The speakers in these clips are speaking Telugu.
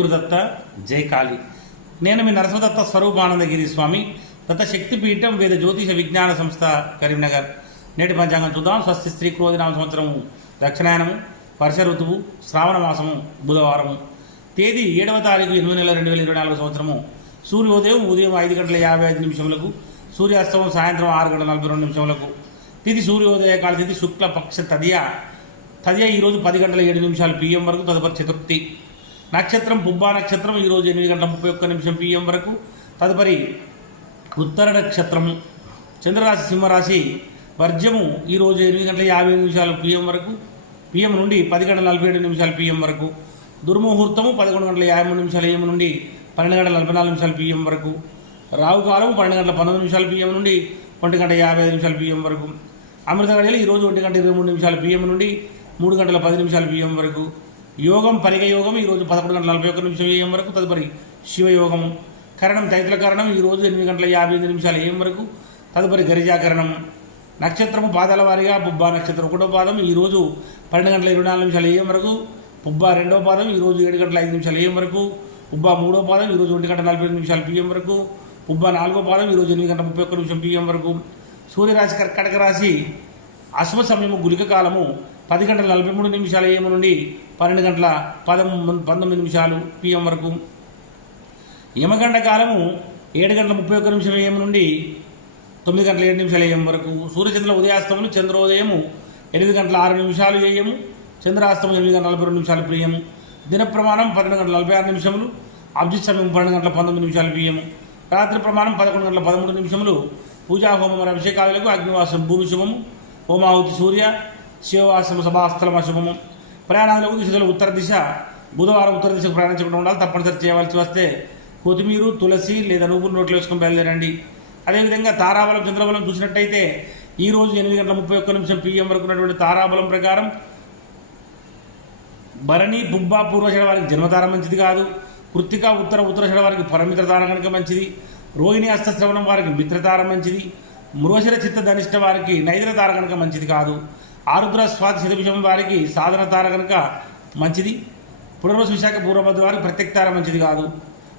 గురుదత్త జై కాళి నేను మీ నరసదత్త స్వరూపానందగిరి స్వామి. దత్త శక్తిపీఠం వేద జ్యోతిష విజ్ఞాన సంస్థ కరీంనగర్. నేటి పంచాంగం చూద్దాం. స్వస్తి స్త్రీ క్రోధినామ సంవత్సరము దక్షిణాయనము వర్ష ఋతువు శ్రావణ మాసము బుధవారము. తేదీ ఏడవ తారీఖు ఎనిమిది నెల రెండు వేల ఇరవై నాలుగు సంవత్సరము. సూర్యోదయం ఉదయం ఐదు గంటల యాభై ఐదు నిమిషములకు సూర్యాస్తమం సాయంత్రం ఆరు గంటల నలభై రెండు నిమిషములకు. తిథి సూర్యోదయ కాల తిథి శుక్ల పక్ష తదియ తదియ ఈరోజు పది గంటల ఏడు నిమిషాలు పిఎం వరకు తదుపరి చతుర్థి. నక్షత్రం పుబ్బా నక్షత్రం ఈరోజు ఎనిమిది గంటల ముప్పై ఒక్క నిమిషం పిఎం వరకు. తదుపరి ఉత్తర నక్షత్రము చంద్రరాశి సింహరాశి వర్జ్యము ఈరోజు ఎనిమిది గంటల యాభై నిమిషాలు పిఎం వరకు. పిఎం నుండి పది గంటల నలభై ఏడు నిమిషాలు పిఎం వరకు. దుర్ముహూర్తము పదకొండు గంటల యాభై మూడు నిమిషాలు ఏఎం నుండి పన్నెండు గంటల నలభై నాలుగు నిమిషాలు పిఎం వరకు. రావు కాలం పన్నెండు గంటల పంతొమ్మిది నిమిషాలు పిఎం నుండి ఒంటి గంట యాభై ఐదు నిమిషాలు పిఎం వరకు. అమృత గడియలు ఈరోజు ఒంటి గంట ఇరవై మూడు నిమిషాలు పిఎం నుండి మూడు గంటల పది నిమిషాలు పిఎం వరకు. యోగం పరిగ యోగం ఈరోజు పదకొండు గంటల నలభై ఒక్క నిమిషం ఏం వరకు తదుపరి శివయోగం. కరణం తదితర కరణం ఈరోజు ఎనిమిది గంటల యాభై ఎనిమిది నిమిషాలు ఏం వరకు తదుపరి గరిజాకరణం. నక్షత్రము పాదాల వారీగా బుబ్బా నక్షత్రం ఒకటో పాదం ఈరోజు పన్నెండు గంటల ఇరవై నాలుగు నిమిషాలు ఏం వరకు బుబ్బా రెండో పాదం ఈరోజు ఏడు గంటల ఐదు నిమిషాలు ఏం వరకు బుబ్బా మూడో పాదం ఈరోజు ఒంటి గంట నలభై ఐదు నిమిషాలు పిఎం వరకు బుబ్బా నాలుగో పాదం ఈరోజు ఎనిమిది గంటల ముప్పై ఒక్క నిమిషం పిఎం వరకు. సూర్యరాశి కర్కటక రాశి అశ్వ సమయము గులిక కాలము పది గంటల నలభై మూడు నిమిషాల ఏఎం నుండి పన్నెండు గంటల పదమూడు పంతొమ్మిది నిమిషాలు పిఎం వరకు. యమగండ కాలము ఏడు గంటల ముప్పై ఒక్క నిమిషాల ఏఎం నుండి తొమ్మిది గంటల ఏడు నిమిషాలు ఏఎం వరకు. సూర్యచంద్ర ఉదయాస్తములు చంద్రోదయము ఎనిమిది గంటల ఆరు నిమిషాలు ఏఎము చంద్రాస్తమం ఎనిమిది గంటల నలభై రెండు నిమిషాలు ప్రియము దిన ప్రమాణం పన్నెండు గంటల నలభై ఆరు నిమిషములు అబ్జిత్ సమయం పన్నెండు గంటల పంతొమ్మిది నిమిషాలు పిఎము రాత్రి ప్రమాణం పదకొండు గంటల పదమూడు నిమిషములు పూజా హోమం అభిషేకాలకు అగ్నివాసం భూమి శుభము హోమాహుతి సూర్య శివవాసము సభాస్థలం అశుభము ప్రయాణాలకు దిశలో ఉత్తర దిశ. బుధవారం ఉత్తర దిశకు ప్రయాణించకుండా ఉండాలి. తప్పనిసరి చేయవలసి వస్తే కొత్తిమీర తులసి లేదా నువ్వులు నోట్లు వేసుకొని బయలుదేరండి. అదేవిధంగా తారాబలం చంద్రబలం చూసినట్టయితే ఈ రోజు ఎనిమిది గంటల ముప్పై ఒక్క నిమిషం పిఎం వరకు ఉన్నటువంటి తారాబలం ప్రకారం భరణి బుబ్బ పూర్వశడ వారికి జన్మతార మంచిది కాదు. కృత్తిక ఉత్తర ఉత్తరశడ వారికి పరమిత్రతార కనుక మంచిది. రోహిణి హస్తశ్రవణం వారికి మిత్రతార మంచిది. మృగశిర చిత్త ధనిష్ట వారికి నైద్రతార కనుక మంచిది కాదు. ఆరుద్ర స్వాతి శతభిషం వారికి సాధన తార కనుక మంచిది. పునర్వసు విశాఖ పూర్వభద్ర వారికి ప్రత్యక్తార మంచిది కాదు.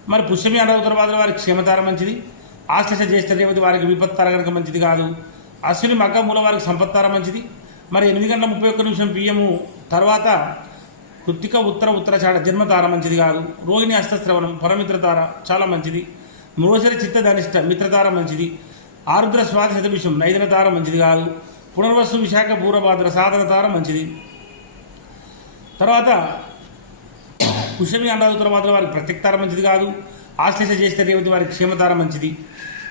మరి పుష్యమి అనవతర భాద్ర వారికి క్షేమతార మంచిది. ఆశ్లేష జ్యేష్ఠ రేవతి వారికి విపత్తార కనుక మంచిది కాదు. అశ్విని మగ్గ మూల వారికి సంపత్తార మంచిది. మరి ఎనిమిది గంటల ముప్పై ఒక్క నిమిషం పిఎము తర్వాత కృత్తిక ఉత్తర ఉత్తరచాడ జన్మతార మంచిది కాదు. రోహిణి హస్తశ్రవణం పరమిత్రతార చాలా మంచిది. మృగశిర చిత్త ధనిష్ట మిత్రతార మంచిది. ఆరుద్ర స్వాతి శతభిషం నైదన తార మంచిది కాదు. పునర్వసు విశాఖ పూర్వభాద్ర సాధనతార మంచిది. తర్వాత కుషమి అనురాధుతుల మాత్రం వారికి ప్రత్యక్తార మంచిది కాదు. ఆశ్లేష చేస్తే రేవతి వారికి క్షేమతార మంచిది.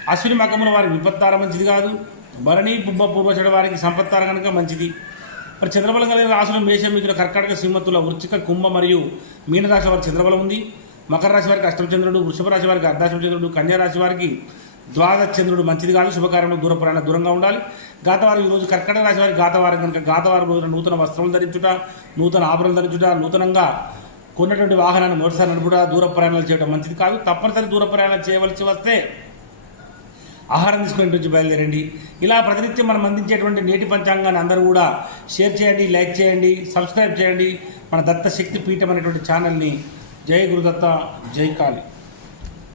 అశ్విని మకముల వారికి విపత్తార మంచిది కాదు. భరణి పుబ్బ పూర్వచడ వారికి సంపత్తార కనుక మంచిది. మరి చంద్రబలం కలిగిన రాశులు మేషం మిథున కర్కాటక సింహతుల వృచ్చిక కుంభ మరియు మీనరాశి వారికి చంద్రబలం ఉంది. మకర రాశి వారికి అష్టమచంద్రుడు వృషభ రాశి వారికి అర్ధాష్టమచంద్రుడు కన్యా రాశి వారికి ద్వాదశ చంద్రుడు మంచిది కాదు శుభకార్యంలో దూర ప్రయాణ దూరంగా ఉండాలి. గాతవారం ఈరోజు కర్కటక రాశి వారి గాతవారం కనుక గాతవారం రోజున నూతన వస్త్రములు ధరించుట నూతన ఆభరణం ధరించుట నూతనంగా కొన్నటువంటి వాహనాన్ని మొదటిసారి నడుపుట దూర ప్రయాణాలు చేయడం మంచిది కాదు. తప్పనిసరి దూర ప్రయాణాలు చేయవలసి వస్తే ఆహారం తీసుకుని నుంచి బయలుదేరండి. ఇలా ప్రతినిత్యం మనం అందించేటువంటి నేటి పంచాంగాన్ని అందరూ కూడా షేర్ చేయండి లైక్ చేయండి సబ్స్క్రైబ్ చేయండి. మన దత్త శక్తి పీఠం అనేటువంటి ఛానల్ని జై గురుదత్త జై కాళీ.